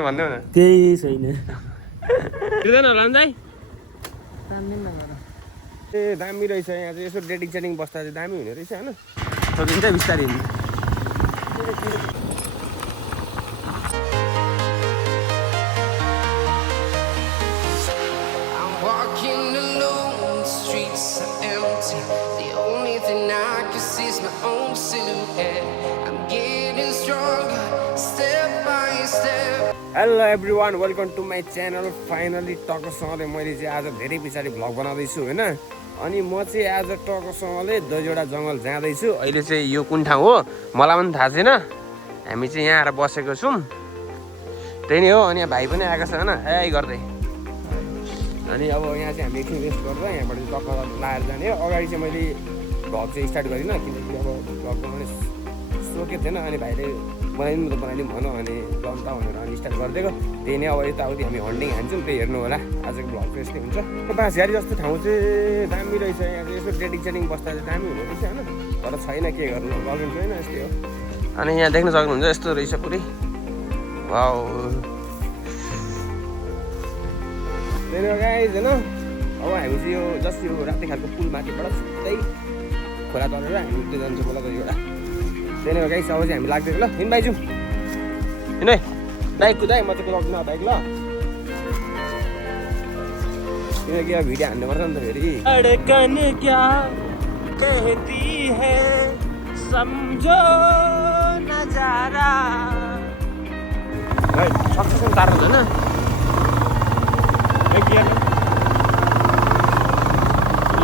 भन्नु न त्यही छैन तिर्दैन होला नि दाइ ए दामी रहेछ यहाँ चाहिँ यसो डेटिङ सेटिङ बस्दा चाहिँ दामी हुने रहेछ होइन सकिन्छ बिस्तारै hello everyone welcome to my channel finally टकसँगले मैले चाहिँ आज धेरै पछाडि भ्लग बनाउँदैछु होइन अनि म चाहिँ आज टकसँगले दजोडा जङ्गल जाँदैछु अहिले चाहिँ यो कुन ठाउँ हो मलाई पनि थाहा छैन हामी चाहिँ यहाँ आएर बसेको छौँ त्यही नै हो अनि यहाँ भाइ पनि आएको छ होइन ए गर्दै अनि अब यहाँ चाहिँ हामी एकछिन रेस्ट गरेर यहाँबाट चाहिँ टक्क लाएर जाने अगाडि चाहिँ मैले भ्लग चाहिँ स्टार्ट गरिनँ किनकि अब भ्लग बनाउने सोकेको थिएन अनि भाइले बनाइदिउँ त बनाइदिउँ भनौँ अनि जन्ता भनेर अनि स्टार्ट गरिदिएको त्यही नै अब यताउति हामी हन्डिङ हान्छौँ त्यही हेर्नु होला आजको भ्लग चाहिँ यस्तै हुन्छ बाँसघारी जस्तो ठाउँ चाहिँ दामी रहेछ यहाँ चाहिँ यसो डेटिङ सेटिङ बस्दा चाहिँ दामी हुने रहेछ होइन तर छैन के गर्नु गर्नु छैन यस्तै हो अनि यहाँ देख्न सक्नुहुन्छ यस्तो रहेछ पुरै वाउ त्यही हो गाइज होइन अब हामी चाहिँ यो जस्ट यो राति खालको पुल माथिबाट सिधै खोला तरेर हामी त्यो जान्छौँ होला एउटा त्यही हो गाइस अब चाहिँ हामी लाग्दैन ल हिँड भाइ जाउँ हिँड है बाइक कुदाइ म चाहिँ कुदाउँदैन बाइक ल किनकि अब भिडियो हान्नुपर्छ नि त फेरि धडकन क्या कहती है समझो नजारा भाइ सक्सेसमा तार्नु हुँदैन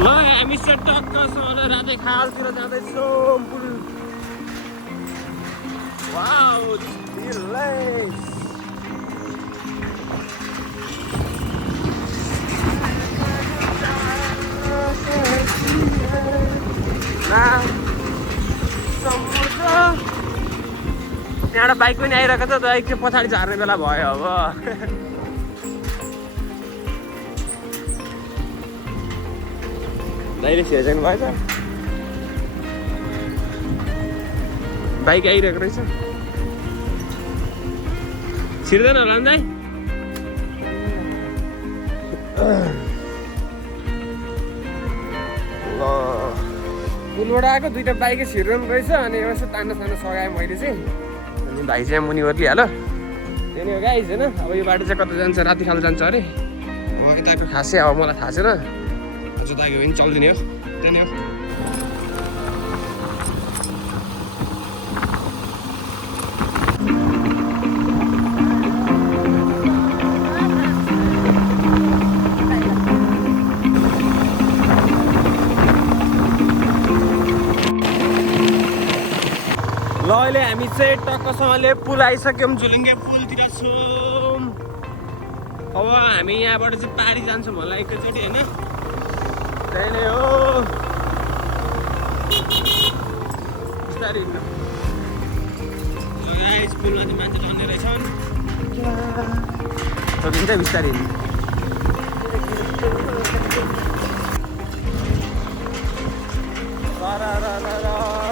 ल हामी चाहिँ टक्कसँग रातै खालतिर जाँदैछौँ पुल वाउ दिल्लेस त्यहाँबाट बाइक पनि आइरहेको छ बाइक चाहिँ पछाडि झार्ने बेला भयो अब दाइले छिर्नु भएछ बाइक आइरहेको रहेछ छिर्दैन होला नि दाइ पुलबाट आएको दुइटा बाइकै छिर्नु रहेछ अनि यसो तान्ना सानो सघाएँ मैले चाहिँ अनि भाइ चाहिँ मुनि ओर्लिहाल्यो त्यही नै हो गाइज होइन अब यो बाटो चाहिँ कता जान्छ राति खाल जान्छ अरे अब यताको खासै अब मलाई थाहा छैन अझ दाइको पनि चल्दिने हो त्यही नै हो ल अहिले हामी चाहिँ टक्कसँगले पुल आइसक्यौँ झुलुङ्गे पुलतिर छौँ अब हामी यहाँबाट चाहिँ पारी जान्छौँ होला एकैचोटि होइन त्यही नै हो बिस्तारै पुलमा चाहिँ मान्छे चढ्ने रहेछन् सकिन्छ बिस्तारै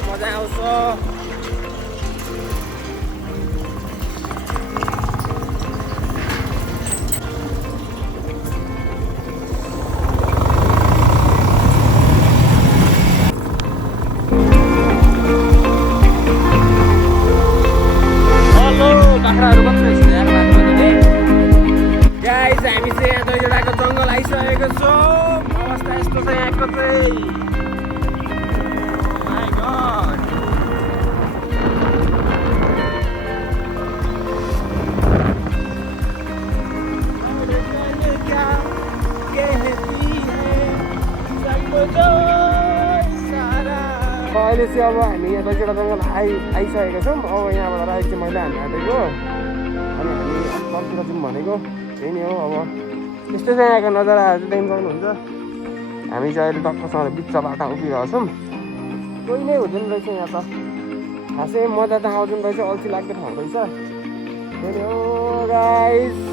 मजा आउँछ बाख्राहरू कस्तो रहेछ गाइज हामी चाहिँ यहाँ दहीजोडाको जङ्गल आइसकेको छौँ अवस्था यस्तो छ यहाँको चाहिँ माइ गॉड अहिले चाहिँ अब हामी यहाँ दहीजोडा जङ्गल आइसकेको छौँ अब यहाँबाट राइट चाहिँ मैले हान्नु आँटेको अनि हामी तलतिर जाउँ भनेको त्यही नै हो अब यस्तै चाहिँ यहाँको नजाराहरू चाहिँ देख्नु सक्नुहुन्छ हामी चाहिँ अहिले टक्कसँग बिच बाटो उभिरहेको छौँ कोही नै हुँदैन रहेछ यहाँ त खासै मजा त आउँदैन रहेछ अल्छी लाग्दो ठाउँ रहेछ त्यही नै हो गाइस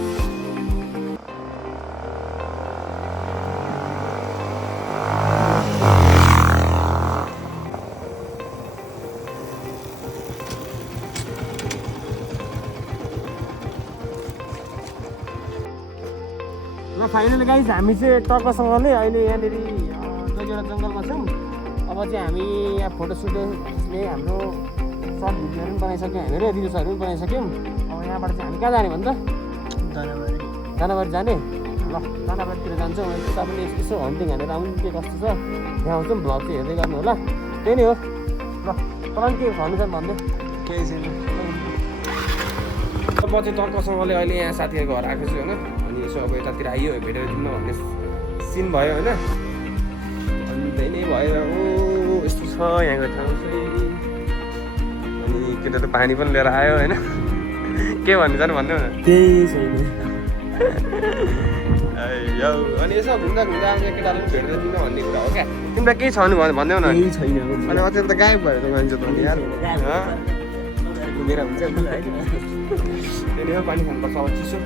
ल फाइनली गाइस हामी चाहिँ टक्कसँगले अहिले यहाँनिर दुईवटा जङ्गलमा छौँ। अब चाहिँ हामी यहाँ फोटोसुट खिच्ने हाम्रो सर्ट भिडियोहरू पनि बनाइसक्यौँ हामीले, रिल्सहरू पनि बनाइसक्यौँ। अब यहाँबाट चाहिँ हामी कहाँ जाने भन्छ? दानाबारी जाने। ल दानाबारीतिर जान्छौँ। यता पनि यसो हन्टिङ हानेर आउनु के कस्तो छ देखाउँछौँ। भ्लग चाहिँ हेर्दै गर्नु होला। त्यही नै हो। ल तपाईँ के भन्नु छ भन्नु? केही छैन। म चाहिँ टक्कसँगले अहिले यहाँ साथीहरूको घर आएको छु होइन। अनि यसो अब यतातिर आइयो भेटेर जाउँ न भन्ने सिन भयो होइन। अनि त्यही नै भएर ओ यस्तो छ यहाँको ठाउँ चाहिँ। अनि केटाहरू पानी पनि लिएर आयो होइन। के भन्नु जानु भन्नु न? केही छैन। अनि यसो घुम्दा घुम्दा आउने केटाले पनि भेटेर दिनु भन्ने कुरा हो क्या। तिमीलाई केही छ भने भनिदेऊ न। केही छैन। अनि अचेल त गायब भएर त मान्छे त अनि यार घुमेर हुन्छ नि। त्यही हो पानी खानुपर्छ अब चिसो।